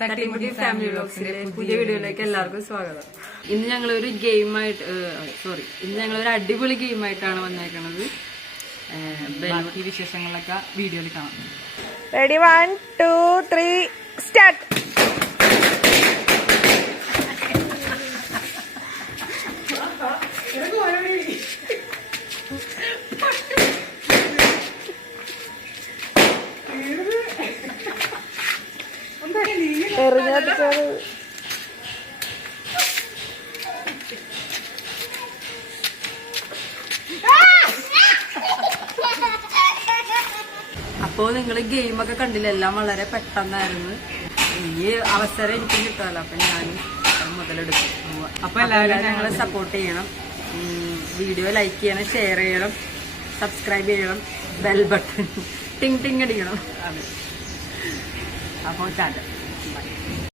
തട്ടിമുടി family വ്ലോഗ്സിന്റെ പുതിയ വീഡിയോയിലേക്ക് എല്ലാവർക്കും സ്വാഗതം. ഇന്ന് ഞങ്ങളൊരു ഗെയിമായിട്ട് ഇന്ന് ഞങ്ങളൊരു അടിപൊളി ഗെയിമായിട്ടാണ് വന്നേക്കുന്നത്. ബാക്കി വിശേഷങ്ങളൊക്കെ വീഡിയോയിൽ കാണാം. Ready 1 2 3 start. അപ്പോ നിങ്ങള് ഗെയിമൊക്കെ കണ്ടില്ല, എല്ലാം വളരെ പെട്ടെന്നായിരുന്നു. ഈ അവസരം എനിക്ക് കിട്ടാമല്ലോ, അപ്പൊ ഞാൻ മുതലെടുക്കും. അപ്പൊ എല്ലാവരും ഞങ്ങളെ സപ്പോർട്ട് ചെയ്യണം. വീഡിയോ ലൈക്ക് ചെയ്യണം, ഷെയർ ചെയ്യണം, സബ്സ്ക്രൈബ് ചെയ്യണം, ബെൽ ബട്ടൺ ടിങ് ടിങ് അടിക്കണം. അതെ, അപ്പോൾ